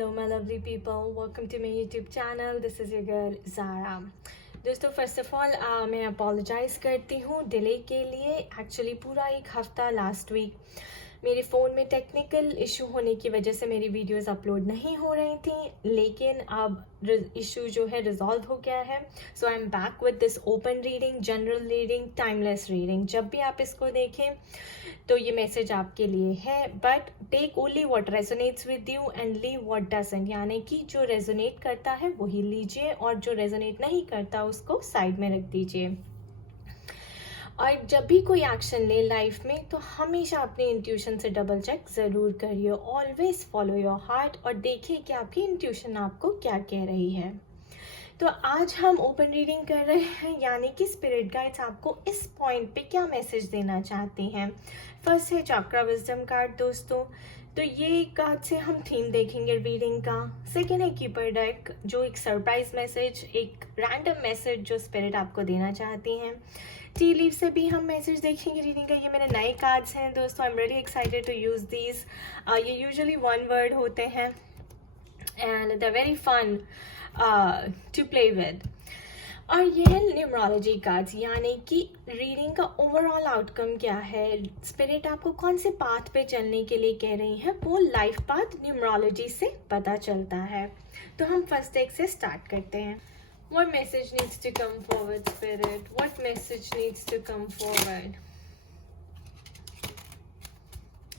Hello my lovely people, welcome to my YouTube channel. This is your girl Zara. दोस्तों first of all मैं apologise करती हूँ delay के लिए. Actually पूरा एक हफ़्ता लास्ट वीक मेरे फ़ोन में टेक्निकल इशू होने की वजह से मेरी वीडियोस अपलोड नहीं हो रही थी, लेकिन अब इशू जो है रिजॉल्व हो गया है. So I am back with this open reading, general reading, timeless reading. जब भी आप इसको देखें तो ये मैसेज आपके लिए है, but take only what resonates with you and leave what doesn't. यानी कि जो रेजोनेट करता है वही लीजिए और जो रेजोनेट नहीं करता उसको साइड में रख दीजिए. और जब भी कोई एक्शन ले लाइफ में तो हमेशा अपने इंट्यूशन से डबल चेक ज़रूर करिए. ऑलवेज फॉलो योर हार्ट और देखिए कि आपकी इंट्यूशन आपको क्या कह रही है. तो आज हम ओपन रीडिंग कर रहे हैं, यानी कि स्पिरिट गाइड्स आपको इस पॉइंट पे क्या मैसेज देना चाहते हैं. फर्स्ट है चक्रा विजडम कार्ड दोस्तों, तो ये कार्ड से हम थीम देखेंगे रीडिंग का. सेकेंड है कीपर डेक, जो एक सरप्राइज मैसेज, एक रैंडम मैसेज जो स्पिरिट आपको देना चाहती हैं. टी लीव से भी हम मैसेज देखेंगे रीडिंग का. ये मेरे नए कार्ड्स हैं दोस्तों. I am really excited to use these. ये यूजुअली वन वर्ड होते हैं and they are very fun to play with. और ये है न्यूमरोलॉजी कार्ड्स, यानी कि रीडिंग का ओवरऑल आउटकम क्या है, स्पिरिट आपको कौन से पाथ पे चलने के लिए कह रही है, वो लाइफ पाथ न्यूमरोलॉजी से पता चलता है. तो हम फर्स्ट डेक से स्टार्ट करते हैं. What message needs to come forward, Spirit? What message needs to come forward?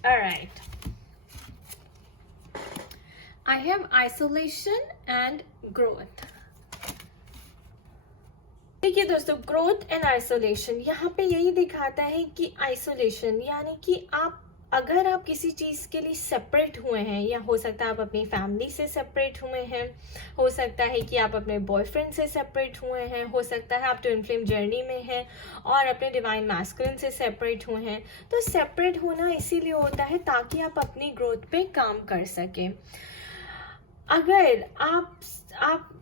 Alright. I have isolation and growth. देखिए दोस्तों, ग्रोथ एंड आइसोलेशन यहाँ पे यही दिखाता है कि आइसोलेशन यानी कि अगर आप किसी चीज़ के लिए सेपरेट हुए हैं, या हो सकता है आप अपनी फैमिली से सेपरेट हुए हैं, हो सकता है कि आप अपने बॉयफ्रेंड से सेपरेट हुए हैं, हो सकता है आप ट्विन फ्लेम जर्नी में हैं और अपने डिवाइन मैस्कुलिन से सेपरेट हुए हैं. तो सेपरेट होना इसीलिए होता है ताकि आप अपनी ग्रोथ पे काम कर सकें. अगर आप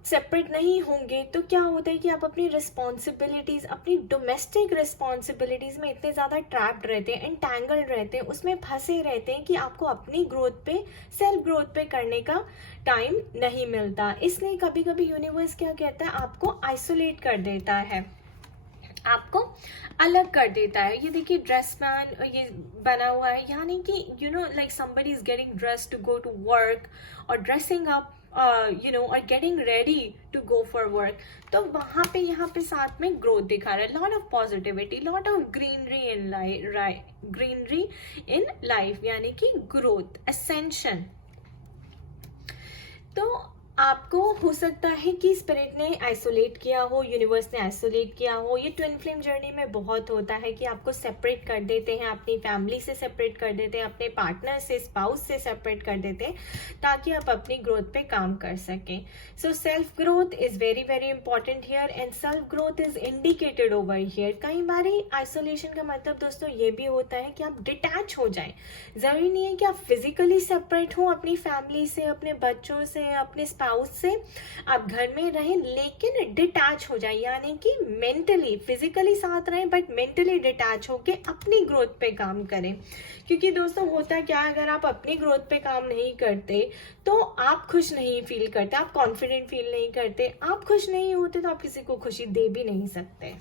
सेपरेट नहीं होंगे तो क्या होता है कि आप अपनी रिस्पॉन्सिबिलिटीज़, अपनी डोमेस्टिक रिस्पॉन्सिबिलिटीज़ में इतने ज़्यादा ट्रैप्ड रहते हैं, एंटैंगल्ड रहते हैं, उसमें फंसे रहते हैं कि आपको अपनी ग्रोथ पे, सेल्फ ग्रोथ पे करने का टाइम नहीं मिलता. इसलिए कभी कभी यूनिवर्स क्या कहता है, आपको आइसोलेट कर देता है, आपको अलग कर देता है. ये देखिए ड्रेस मैन ये बना हुआ है, यानी कि you know like somebody is getting dress to go to work और ड्रेसिंग अप और getting ready to go for work. तो वहाँ पे यहाँ पे साथ में ग्रोथ दिखा रहा है. Lot of positivity, lot of greenery in life, यानी कि ग्रोथ, असेंशन. तो आपको हो सकता है कि स्पिरिट ने आइसोलेट किया हो, यूनिवर्स ने आइसोलेट किया हो. ये ट्विन फ्लेम जर्नी में बहुत होता है कि आपको सेपरेट कर देते हैं, अपनी फैमिली से सेपरेट कर देते हैं, अपने पार्टनर से, स्पाउस से सेपरेट कर देते हैं ताकि आप अपनी ग्रोथ पे काम कर सकें. So self growth is very very important here and self growth is indicated over here. कई बार आइसोलेशन का मतलब दोस्तों ये भी होता है कि आप डिटैच हो जाएं. जरूरी नहीं है कि आप फिजिकली सेपरेट हो अपनी फैमिली से, अपने बच्चों से, अपने हाउस से, आप घर में रहें लेकिन डिटैच हो जाए, यानी कि मेंटली, फिजिकली साथ रहें बट मेंटली डिटैच होके अपनी ग्रोथ पे काम करें. क्योंकि दोस्तों होता क्या है, अगर आप अपनी ग्रोथ पे काम नहीं करते तो आप खुश नहीं फील करते, आप कॉन्फिडेंट फील नहीं करते. आप खुश नहीं होते तो आप किसी को खुशी दे भी नहीं सकते.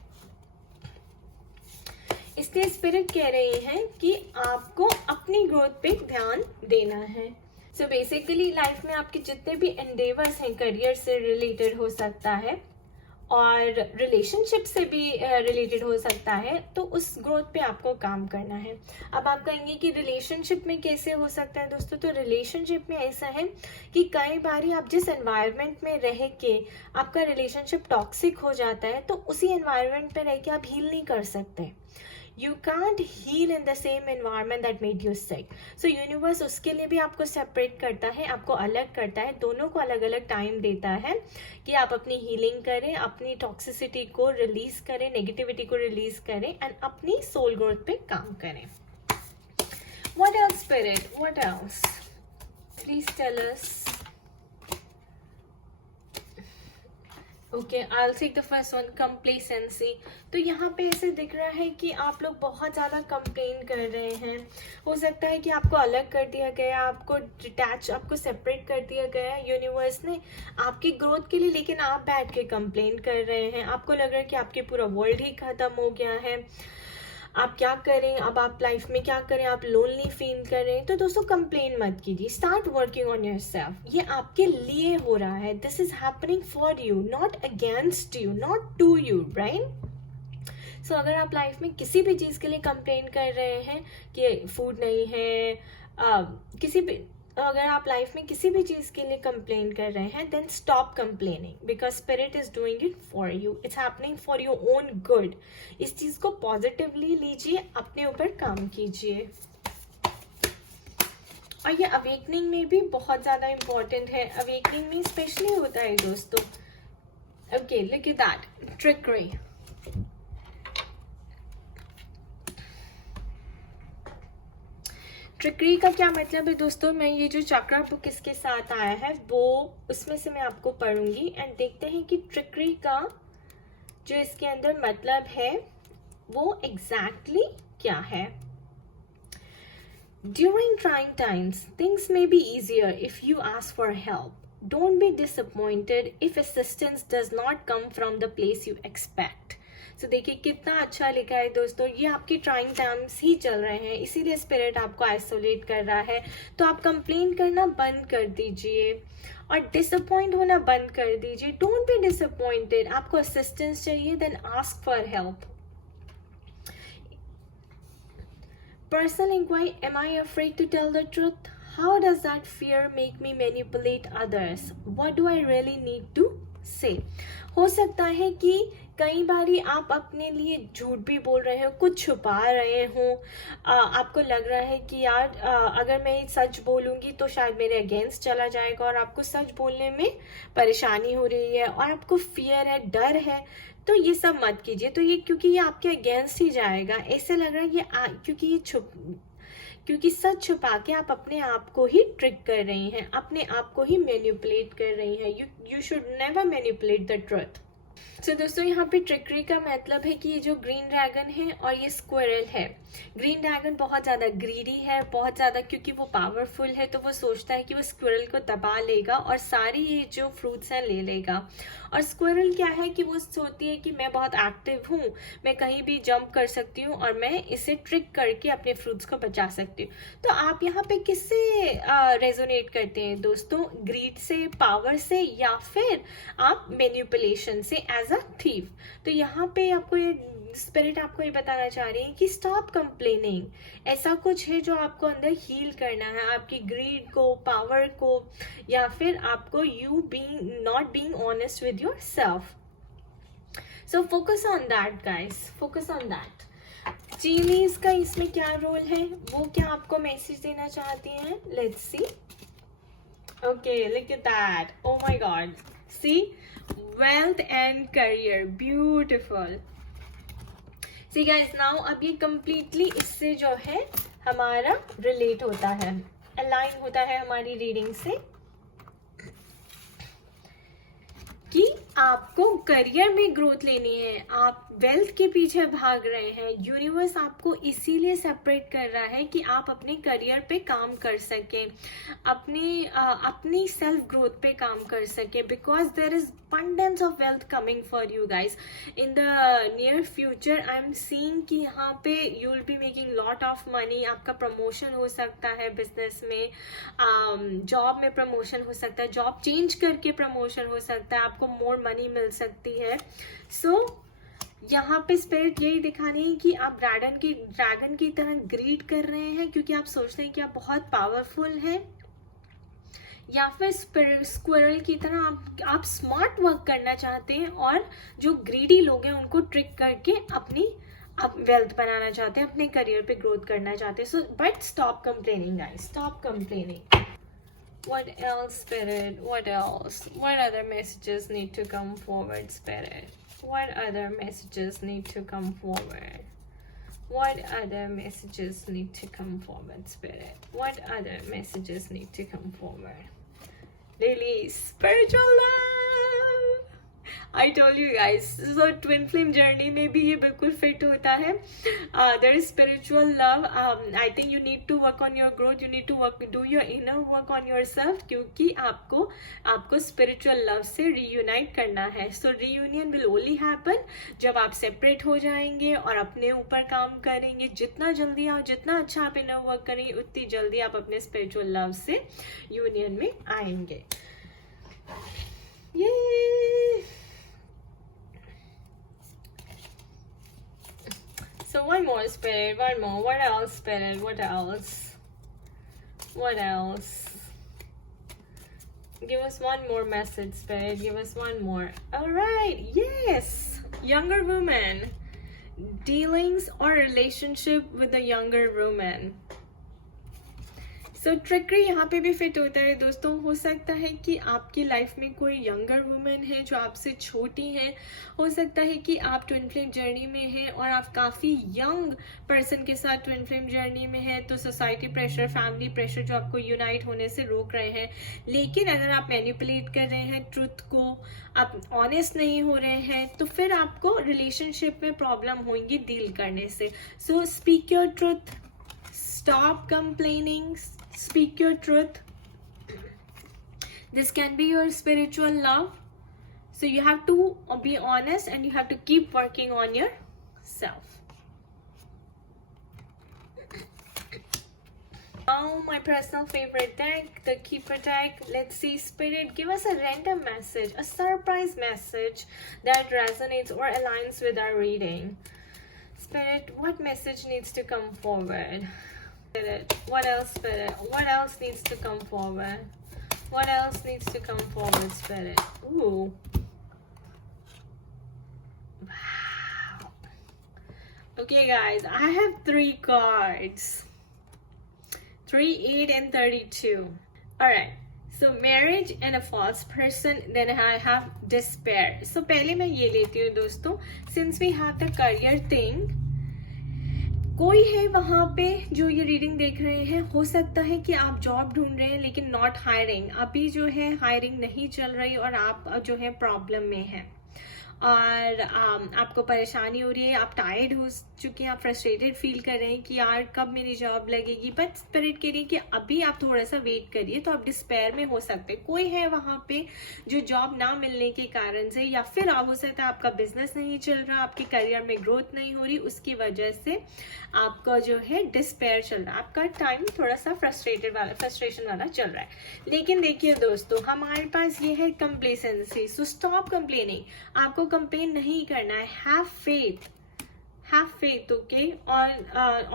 इसलिए स्पिरिट कह रही है कि आपको अपनी ग्रोथ पे ध्यान देना है. सो बेसिकली लाइफ में आपके जितने भी एंडेवर्स हैं, करियर से रिलेटेड हो सकता है और रिलेशनशिप से भी रिलेटेड हो सकता है, तो उस ग्रोथ पे आपको काम करना है. अब आप कहेंगे कि रिलेशनशिप में कैसे हो सकता है दोस्तों, तो रिलेशनशिप में ऐसा है कि कई बार आप जिस एनवायरनमेंट में रह के आपका रिलेशनशिप टॉक्सिक हो जाता है, तो उसी एनवायरनमेंट में रह के आप हील नहीं कर सकते. You can't heal in the same environment that made you sick. So universe उसके लिए भी आपको सेपरेट करता है, आपको अलग करता है, दोनों को अलग अलग टाइम देता है कि आप अपनी हीलिंग करें, अपनी टॉक्सिसिटी को रिलीज करें, नेगेटिविटी को रिलीज करें एंड अपनी सोल ग्रोथ पे काम करें. What else, Spirit? What else? Please tell us. Okay, I take the first one, complacency. तो यहाँ पे ऐसे दिख रहा है कि आप लोग बहुत ज़्यादा कंप्लेन कर रहे हैं। हो सकता है कि आपको अलग कर दिया गया, आपको डिटैच, आपको सेपरेट कर दिया गया है यूनिवर्स ने आपकी ग्रोथ के लिए, लेकिन आप बैठ के कंप्लेन कर रहे हैं। आपको लग रहा है कि आपके पूरा वर्ल्ड ही ख़त्म हो गया है, आप क्या करें, अब आप लाइफ में क्या करें, आप लोनली फील कर रहे हैं। तो दोस्तों कंप्लेन मत कीजिए, स्टार्ट वर्किंग ऑन योरसेल्फ। ये आपके लिए हो रहा है, this is happening for you, not against you, not to you, right. So अगर आप लाइफ में किसी भी चीज़ के लिए कंप्लेन कर रहे हैं कि फूड नहीं है, किसी भी, अगर आप लाइफ में किसी भी चीज़ के लिए कंप्लेन कर रहे हैं, then stop complaining, because spirit is doing it for you, it's happening for your own good. इस चीज़ को पॉजिटिवली लीजिए, अपने ऊपर काम कीजिए। और ये अवेकनिंग में भी बहुत ज़्यादा इम्पोर्टेंट है, अवेकनिंग में स्पेशली होता है दोस्तों। Okay, look at that, trickery. Trickery का क्या मतलब है दोस्तों, मैं ये जो चक्रा बुक इसके साथ आया है वो उसमें से मैं आपको पढ़ूंगी एंड देखते हैं कि ट्रिकरी का जो इसके अंदर मतलब है वो एग्जैक्टली क्या है। During trying times, things may be easier if you ask for help. Don't be disappointed if assistance does not come from the place you expect. So देखिए कितना अच्छा लिखा है दोस्तों, ये आपकी ट्राइंग टाइम्स ही चल रहे हैं, इसीलिए स्पिरिट आपको आइसोलेट कर रहा है। तो आप कंप्लेन करना बंद कर दीजिए और डिसअपॉइंट होना बंद कर दीजिए। डोंट बी डिसअपॉइंटेड, आपको असिस्टेंस चाहिए, then ask for help. Personal inquiry, am I afraid to tell the truth? How does that fear make me manipulate others? What do I really need to say? हो सकता है कि कई बारी आप अपने लिए झूठ भी बोल रहे हो, कुछ छुपा रहे हो। आपको लग रहा है कि यार अगर मैं सच बोलूँगी तो शायद मेरे अगेंस्ट चला जाएगा, और आपको सच बोलने में परेशानी हो रही है और आपको फियर है, डर है। तो ये सब मत कीजिए, तो ये क्योंकि ये आपके अगेंस्ट ही जाएगा, ऐसे लग रहा है क्योंकि सच छुपा के आप अपने आप को ही ट्रिक कर रही हैं, अपने आप को ही मैनिपुलेट कर रही हैं। You should never manipulate the truth. So दोस्तों यहाँ पे ट्रिकरी का मतलब है कि ये जो ग्रीन ड्रैगन है और ये स्क्विरल है। ग्रीन ड्रैगन बहुत ज़्यादा ग्रीडी है, बहुत ज़्यादा, क्योंकि वो पावरफुल है तो वो सोचता है कि वो स्क्विरल को दबा लेगा और सारी ये जो फ्रूट्स हैं ले लेगा। और स्क्विरल क्या है कि वो सोचती है कि मैं बहुत एक्टिव हूँ, मैं कहीं भी जंप कर सकती हूँ और मैं इसे ट्रिक करके अपने फ्रूट्स को बचा सकती हूँ। तो आप यहाँ पे किससे रेजोनेट करते हैं दोस्तों, ग्रीड से, पावर से, या फिर आप मैनिपुलेशन से एज अ थीफ? तो यहाँ पे आपको ये स्पिरिट आपको ये बताना चाह रही है कि स्टॉप कंप्लेनिंग। ऐसा कुछ है जो आपको अंदर हील करना है, आपकी ग्रीड को, पावर को, या फिर आपको you being not being honest with your self. So focus on that guys, focus on that. Chinese का इसमें क्या रोल है, वो क्या आपको मैसेज देना चाहती हैं, let's see. Okay, look at that, oh my God, see, wealth and career, beautiful. See guys, now अब ये कंप्लीटली इससे जो है हमारा रिलेट होता है, अलाइन होता है हमारी रीडिंग से, कि आपको करियर में ग्रोथ लेनी है, आप वेल्थ के पीछे भाग रहे हैं। यूनिवर्स आपको इसीलिए सेपरेट कर रहा है कि आप अपने करियर पे काम कर सकें, अपनी सेल्फ ग्रोथ पे काम कर सकें, because there is abundance of wealth coming for you guys in the near future. I am seeing कि यहाँ पे you will be making lot of money, आपका प्रमोशन हो सकता है बिजनेस में, जॉब में प्रमोशन हो सकता है, जॉब चेंज करके प्रमोशन हो सकता है, आपको मोर मनी मिल सकती है। सो यहाँ पे स्पिरिट यही दिखा रही है कि आप ड्रैगन की तरह ग्रीड कर रहे हैं, क्योंकि आप सोच रहे हैं कि आप बहुत पावरफुल हैं, या फिर स्क्विरल की तरह आप स्मार्ट वर्क करना चाहते हैं और जो ग्रीडी लोग हैं उनको ट्रिक करके आप वेल्थ बनाना चाहते हैं, अपने करियर पे ग्रोथ करना चाहते हैं। So but stop complaining guys, stop complaining. What else, Spirit? What else? What other messages need to come forward, Spirit? What other messages need to come forward? What other messages need to come forward, Spirit? What other messages need to come forward? Release spiritual love. I told you guys, so twin flame journey में भी ये बिल्कुल fit होता है. There is spiritual love. I think you need to work on your growth. You need to do your inner work on yourself, क्योंकि आपको spiritual love से reunite करना है. So reunion will only happen जब आप separate हो जाएंगे और अपने ऊपर काम करेंगे. जितना जल्दी आप जितना अच्छा आप inner work करेंगे, उतनी जल्दी आप अपने spiritual love से union में आएंगे. Yay! So one more, Spirit, one more. What else, Spirit? What else? What else? Give us one more message, Spirit. Give us one more. All right. Yes. Younger woman. Dealings or relationship with a younger woman. So trickery यहाँ पे भी fit होता है दोस्तों. हो सकता है कि आपकी लाइफ में कोई यंगर वुमेन है जो आपसे छोटी है. हो सकता है कि आप ट्विन फ्लेम जर्नी में हैं और आप काफ़ी यंग पर्सन के साथ ट्विन फ्लेम जर्नी में हैं. तो सोसाइटी प्रेशर, फैमिली प्रेशर जो आपको यूनाइट होने से रोक रहे हैं. लेकिन अगर आप मैनिपुलेट कर रहे हैं ट्रुथ को, आप ऑनेस्ट नहीं हो रहे हैं, तो फिर आपको रिलेशनशिप में प्रॉब्लम होंगी डील करने से. So speak your truth, stop complaining, speak your truth. This can be your spiritual love. So you have to be honest and you have to keep working on yourself. Now my personal favorite deck, the Keeper deck. Let's see, Spirit, give us a random message, a surprise message that resonates or aligns with our reading. Spirit, what message needs to come forward? Spirit, what else, Spirit? What else needs to come forward? What else needs to come forward, Spirit? Ooh. Wow. Okay, guys, I have 3 cards. 3, 8, and 32. Alright. So, marriage and a false person. Then I have despair. So, पहले मैं ये लेती हूँ दोस्तों. Since we have the career thing, कोई है वहाँ पे जो ये रीडिंग देख रहे हैं. हो सकता है कि आप जॉब ढूंढ रहे हैं लेकिन नॉट हायरिंग. अभी जो है हायरिंग नहीं चल रही और आप जो है प्रॉब्लम में हैं और आपको परेशानी हो रही है. आप टायर्ड हो चुके हैं, आप फ्रस्ट्रेटेड फील कर रहे हैं कि यार कब मेरी जॉब लगेगी. बट स्पिरिट कह रही है कि अभी आप थोड़ा सा वेट करिए. तो आप डिस्पेयर में हो सकते हैं. कोई है वहाँ पे जो जॉब ना मिलने के कारण से, या फिर आप हो सकता है आपका बिजनेस नहीं चल रहा, आपके करियर में ग्रोथ नहीं हो रही, उसकी वजह से आपका जो है डिस्पेयर चल रहा है. आपका टाइम थोड़ा सा फ्रस्ट्रेशन वाला चल रहा है. लेकिन देखिए दोस्तों, हमारे पास ये है कंप्लेसेंसी. So stop complaining. आपको कंप्लेन नहीं करना है. Have faith okay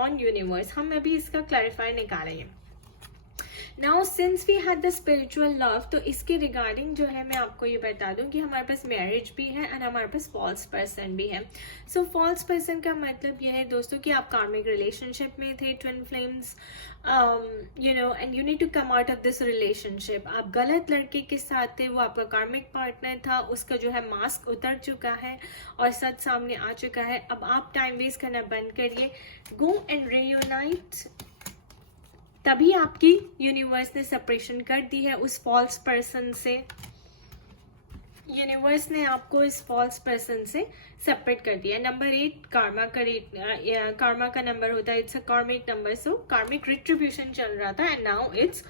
on universe. हम अभी इसका क्लैरिफाई निकालेंगे. Now since we had the spiritual love, तो इसके रिगार्डिंग जो है मैं आपको ये बता दूं कि हमारे पास मैरिज भी है एंड हमारे पास फॉल्स पर्सन भी है. सो फॉल्स पर्सन का मतलब यह है दोस्तों कि आप कार्मिक रिलेशनशिप में थे, twin flames, you know, and you need to come out of this relationship. आप गलत लड़के के साथ थे, वो आपका कार्मिक पार्टनर था, उसका जो है मास्क उतर चुका है और सच सामने आ चुका है. अब आप टाइम वेस्ट करना बंद करिए. Go and reunite. तभी आपकी यूनिवर्स ने सेपरेशन कर दी है उस फॉल्स पर्सन से. यूनिवर्स ने आपको इस फॉल्स पर्सन से सेपरेट कर दिया. नंबर 8 कार्मा का नंबर होता है. इट्स अ कार्मिक नंबर. सो कार्मिक रिट्रीब्यूशन चल रहा था एंड नाउ इट्स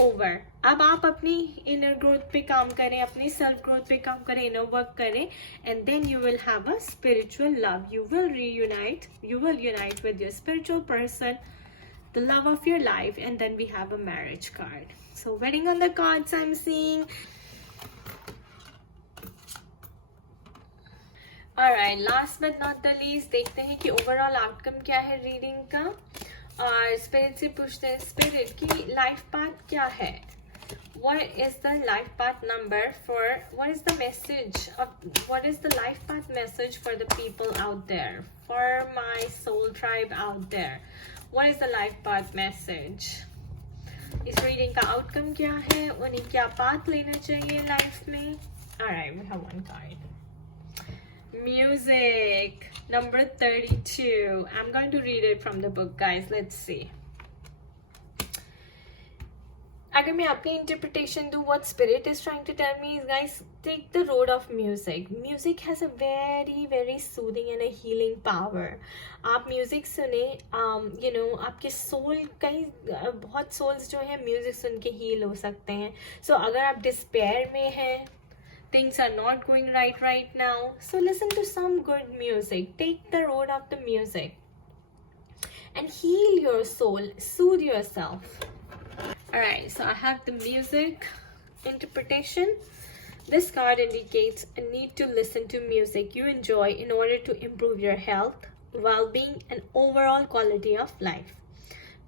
ओवर. अब आप अपनी इनर ग्रोथ पे काम करें, अपनी सेल्फ ग्रोथ पे काम करें, इनर वर्क करें, and then you will have a spiritual love. You will unite with your spiritual person, the love of your life, and then we have a marriage card. So wedding on the cards I'm seeing. Alright, last but not the least, देखते हैं कि overall outcome क्या है reading का. और spirit से पूछते हैं, स्पिरिट की लाइफ पाथ क्या है. What is the life path number for, what is the message of, what is the life path message for the people out there, for my soul tribe out there? What is the life path message? इस reading का outcome क्या है, उन्हें क्या path लेना चाहिए life में. Alright, we have one card. Music, number 32. I'm going to read it from the book, guys. Let's see. अगर मैं अपनी इंटरप्रिटेशन दूँ, what spirit is trying to tell me is, guys, take the road of music. Music has a very very soothing and a healing power. आप music सुने, आपके soul, कई बहुत souls जो है म्यूजिक सुन के हील हो सकते हैं. सो अगर आप डिस्पेयर में हैं, things are not going right now, so listen to some good music. Take the road of the music and heal your soul, soothe yourself. Alright, so I have the music interpretation. This card indicates a need to listen to music you enjoy in order to improve your health, well-being, and overall quality of life.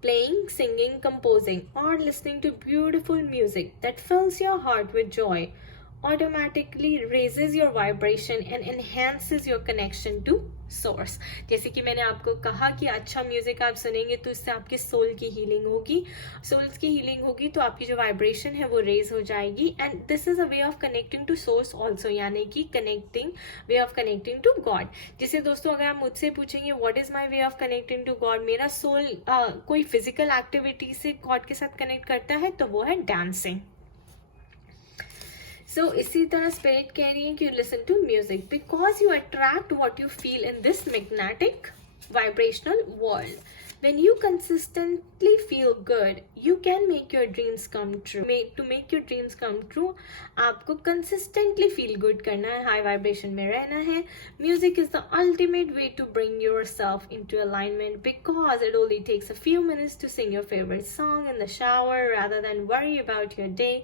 Playing, singing, composing, or listening to beautiful music that fills your heart with joy automatically raises your vibration and enhances your connection to source. जैसे कि मैंने आपको कहा कि अच्छा music आप सुनेंगे तो इससे आपके सोल की हीलिंग होगी. सोल्स की हीलिंग होगी तो आपकी जो वाइब्रेशन है वो रेज हो जाएगी. And this is a way of connecting to source also, यानी कि way of connecting to God. जिसे दोस्तों अगर आप मुझसे पूछेंगे what is my way of connecting to God, मेरा सोल कोई फिजिकल एक्टिविटी से गॉड के साथ कनेक्ट करता है तो वो है डांसिंग. So इसी तरह स्पिरिट कह रही है कि listen to music because you attract what you feel in this magnetic vibrational world. When you consistently feel good, you can make your dreams come true. To make your dreams come true, आपको consistently feel good करना है, high vibration में रहना है. Music is the ultimate way to bring yourself into alignment because it only takes a few minutes to sing your favorite song in the shower rather than worry about your day.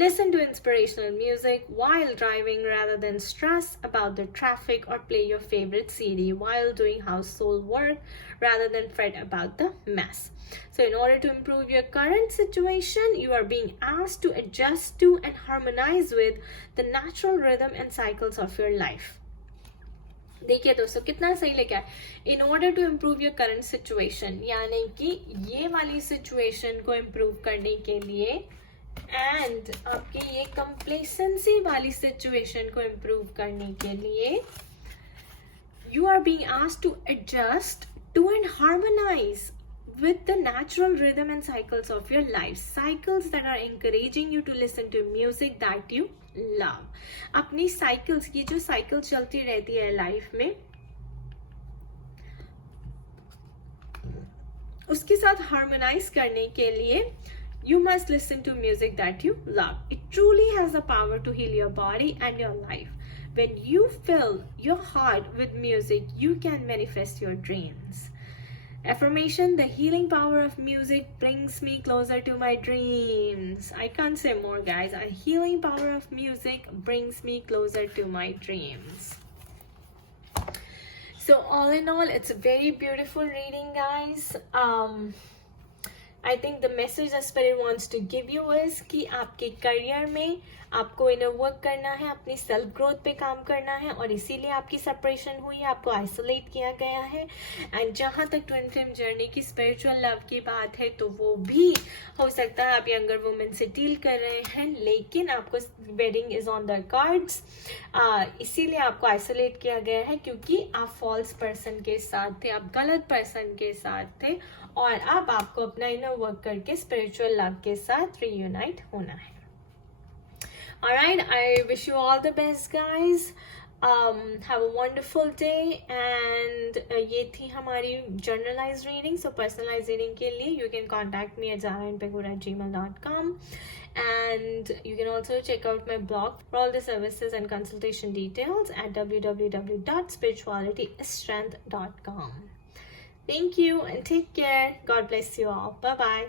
Listen to inspirational music while driving rather than stress about the traffic, or play your favorite CD while doing household work rather than fret about the mess. So in order to improve your current situation, you are being asked to adjust to and harmonize with the natural rhythm and cycles of your life. देखिए दोस्तों कितना सही लिखा है. In order to improve your current situation, यानी कि ये वाली सिचुएशन को इम्प्रूव करने के लिए एंड आपकी ये कंप्लेसेंसी वाली सिचुएशन को इम्प्रूव करने के लिए you are being asked to adjust to and harmonize with the natural rhythm and cycles of your life, cycles that are encouraging you to listen to music that you love. अपनी cycles की जो cycle चलती रहती है life में, उसके साथ harmonise करने के लिए you must listen to music that you love. It truly has the power to heal your body and your life. When you fill your heart with music, you can manifest your dreams. Affirmation: the healing power of music brings me closer to my dreams. I can't say more, guys. A healing power of music brings me closer to my dreams. So all in all, it's a very beautiful reading, guys. I think the message that Spirit wants to give you is कि आपके career में आपको inner work करना है, अपनी self growth पे काम करना है, और इसीलिए आपकी सेपरेशन हुई है, आपको आइसोलेट किया गया है. एंड जहाँ तक ट्विन फ्लेम जर्नी की स्पिरिचुअल लव की बात है तो वो भी हो सकता है आप यंगर वुमेन से डील कर रहे हैं, लेकिन आपको wedding is on the cards. इसीलिए आपको आइसोलेट किया गया है क्योंकि आप फॉल्स पर्सन के साथ थे, आप गलत पर्सन के साथ थे, और अब आपको अपना इनर वर्क करके स्पिरिचुअल लव के साथ रीयूनाइट होना है. Alright, I wish you all the best, guys. Have a wonderful day. And ये थी हमारी generalized reading. So personalized reading के लिए you can contact me at zarainpegura@gmail.com. And you can also check out my blog for all the services and consultation details at www.spiritualitystrength.com. Thank you and take care. God bless you all. Bye bye.